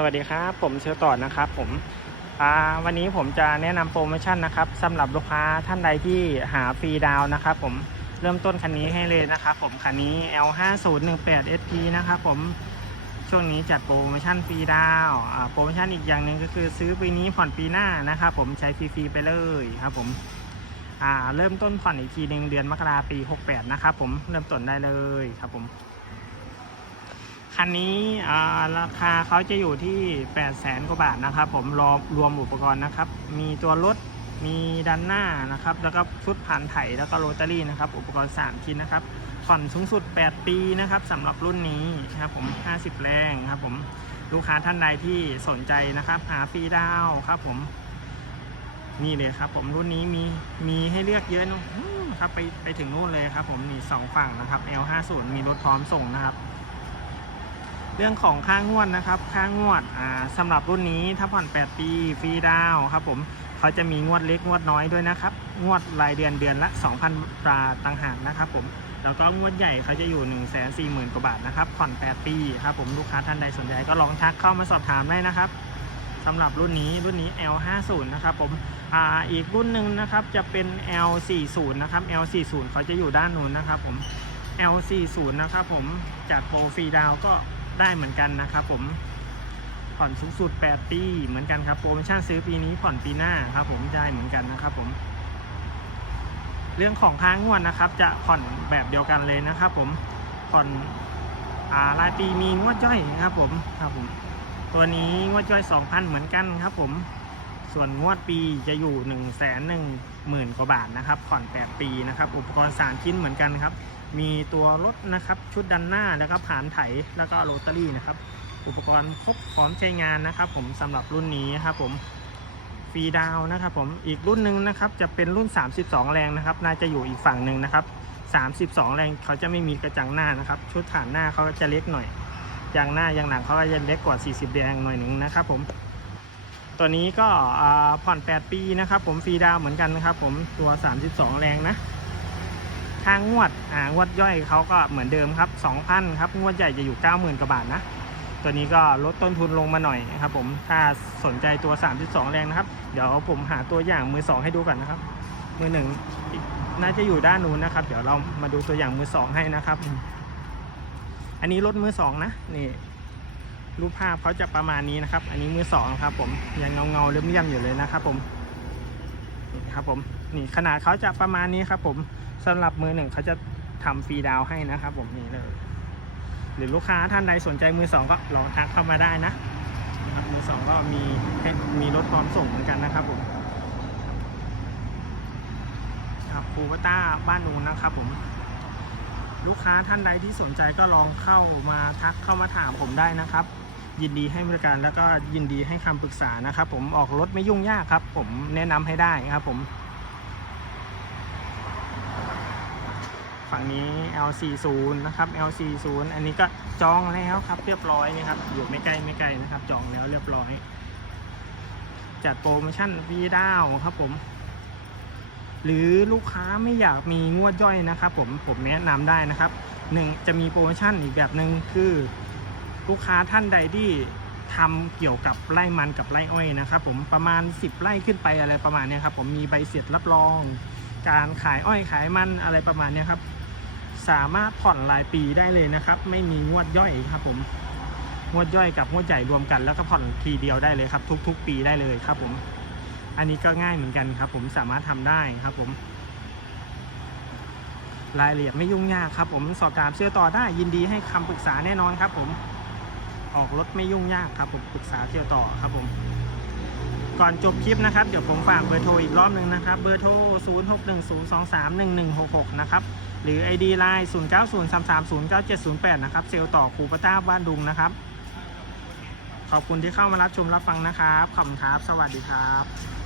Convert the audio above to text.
สวัสดีครับ ผมเชลต่อนะครับผมวันนี้ผมจะแนะนำโปรโมชั่นนะครับสำหรับลูกค้าท่านใดที่หาฟรีดาวนะครับผมเริ่มต้นคันนี้ให้เลยนะครับผมคันนี้ L5018SP นะครับผมช่วงนี้จัดโปรโมชั่นฟรีดาวโปรโมชั่นอีกอย่างหนึ่งก็คือซื้อปีนี้ผ่อนปีหน้านะครับผมใช้ฟรีๆไปเลยครับผมเริ่มต้นผ่อนอีกทีหนึ่งเดือนมกราปี 68 นะครับผมเริ่มต้นได้เลยครับผม คันนี้ราคาเขาจะอยู่ที่ 8 0 0แสนกว่าบาทนะครับ ผมรวมรวมอุปกรณ์นะครับ มีตัวรถมีดันหน้านะครับ แล้วก็ชุดผ่านไถแล้วก็โรตารี่นะครับ อุปกรณ์ 3 ชิ้นนะครับผ่อนสูงสุด 8 ปีนะครับสำหรับรุ่นนี้ครับผม 50 แรงครับผมลูกค้าท่านใดที่สนใจนะครับ หาฟรีดาวครับผมนี่เลยครับ ผมรุ่นนี้มีมีให้เลือกเยอะนะครับไปไปถึงนู่นเลยครับ ผมนี่สองฝั่งนะครับ L50 มีรถพร้อมส่งนะครับ เรื่องของค่างวดนะครับค่างวดอ่าสำหรับรุ่นนี้ถ้าผ่อน 8 ปีฟรีดาวครับผมเขาจะมีงวดเล็กงวดน้อยด้วยนะครับ งวดรายเดือนเดือนละ 2,000บาทต่างหากนะครับผมแล้วก็งวดใหญ่เขาจะอยู่ 1 4 0 0 0 0กว่าบาทนะครับผ่อน 8 ปีครับผมลูกค้าท่านใดสนใจก็ลองทักเข้ามาสอบถามได้นะครับสำหรับรุ่นนี้รุ่นนี้ L50 นะครับผมอ่าอีกรุ่นหนึ่งนะครับจะเป็น L40 นะครับ L40 เขาจะอยู่ด้านนู้นนะครับผม L40 นะครับผมจากโปรฟรีดาวก็ ได้เหมือนกันนะครับผมผ่อนสูงสุด 8 ปีเหมือนกันครับโปรโมชั่นซื้อปีนี้ผ่อนปีหน้าครับ ผมได้เหมือนกันนะครับผม เรื่องของค้างงวดนะครับ จะผ่อนแบบเดียวกันเลยนะครับ ผมผ่อนรายปีมีงวดย่อยครับ ผมครับผม ตัวนี้งวดย่อย 2,000 เหมือนกันครับ ผม ส่วนงวดปีจะอยู่1 1 0 0 0 0 กว่าบาทนะครับผ่อน 8 ปีนะครับอุปกรณ์3ชิ้นเหมือนกันครับ มีตัวรถนะครับชุดดันหน้าแล้วก็ผานไถแล้วก็โรตารี่นะครับอุปกรณ์ครบพร้อมใช้งานนะครับ ผมสำหรับรุ่นนี้ครับผมฟรีดาวนะครับผมอีกรุ่นหนึ่งนะครับจะเป็นรุ่น 32 แรงนะครับ น่าจะอยู่อีกฝั่งหนึ่งนะครับ 32 แรงเขาจะไม่มีกระจังหน้านะครับ ชุดฐานหน้าเขาจะเล็กหน่อยยางหน้ายางหลังเขาก็จะเล็กกว่า 40 แรงหน่อยหนึ่งนะครับผม ตัวนี้ก็ผ่อน 8 ปีนะครับผมฟรีดาวเหมือนกันนะครับผมตัว 32 แรงนะค่างวดอ่างวดย่อยเขาก็เหมือนเดิมครับ2,000ครับงวดใหญ่จะอยู่ 90,000กว่าบาทนะตัวนี้ก็ลดต้นทุนลงมาหน่อยนะครับผมถ้าสนใจตัว 32 แรงนะครับ เดี๋ยวผมหาตัวอย่างมือ 2 ให้ดูก่อนนะครับ มือหนึ่งน่าจะอยู่ด้านนู้นนะครับ เดี๋ยวเรามาดูตัวอย่างมือ 2 ให้นะครับ อันนี้รถมือ 2 นะนี่ รูปภาพเขาจะประมาณนี้นะครับ อันนี้มือ2ครับ ผมยังเงาเงาๆเลี่ยมอยู่เลยนะครับ ผมนี่ครับผมนี่ขนาดเขาจะประมาณนี้ครับ ผมสำหรับมือหนึ่งเขาจะทำฟรีดาวให้นะครับ ผมนี่เลย หรือลูกค้าท่านใดสนใจมือสองก็ลองทักเข้ามาได้นะมือสองก็มีมีรถพร้อมส่งเหมือนกันนะครับ ผมครับคูปต้าบ้านนูนนะครับ ผมลูกค้าท่านใดที่สนใจก็ลองเข้ามาทักเข้ามาถามผมได้นะครับ ยินดีให้บริการแล้วก็ยินดีให้คำปรึกษานะครับ ผมออกรถไม่ยุ่งยากครับ ผมแนะนำให้ได้ครับผม ฝั่งนี้ L40 นะครับ L40 อันนี้ก็จองแล้วครับเรียบร้อยนี่ครับ อยู่ไม่ใกล้ไม่ไกลนะครับ จองแล้วเรียบร้อย จัดโปรโมชั่นวีดาวครับผมหรือลูกค้าไม่อยากมีงวดย่อยนะครับ ผมผมแนะนำได้นะครับหนึ่งจะมีโปรโมชั่นอีกแบบหนึ่งคือ ลูกค้าท่านใดที่ทำเกี่ยวกับไร่มันกับไร่อ้อยนะครับผมประมาณ 10 ไร่ขึ้นไปอะไรประมาณนี้ครับผมมีใบเสร็จรับรอง การขายอ้อยขายมันอะไรประมาณนี้ครับ สามารถผ่อนรายปีได้เลยนะครับ ไม่มีงวดย่อยครับผมงวดย่อยกับงวดใหญ่รวมกัน แล้วก็ผ่อนทีเดียวได้เลยครับ ทุก ๆ ปีได้เลยครับผม อันนี้ก็ง่ายเหมือนกันครับ ผมสามารถทำได้ครับผม รายละเอียดไม่ยุ่งยากครับ ผมสอบถามเชื่อต่อได้ยินดีให้คำปรึกษาแน่นอนครับผม ออกรถไม่ยุ่งยากครับผมปรึกษาเชื่อต่อครับผม ก่อนจบคลิปนะครับ เดี๋ยวผมฝากเบอร์โทรอีกรอบหนึ่งนะครับ เบอร์โทร 0610231166 นะครับ หรือ ID Line 0903309708 นะครับ เซลล์ต่อครูปต้าบ้านดุงนะครับ ขอบคุณที่เข้ามารับชมรับฟังนะครับขอบคุณครับ สวัสดีครับ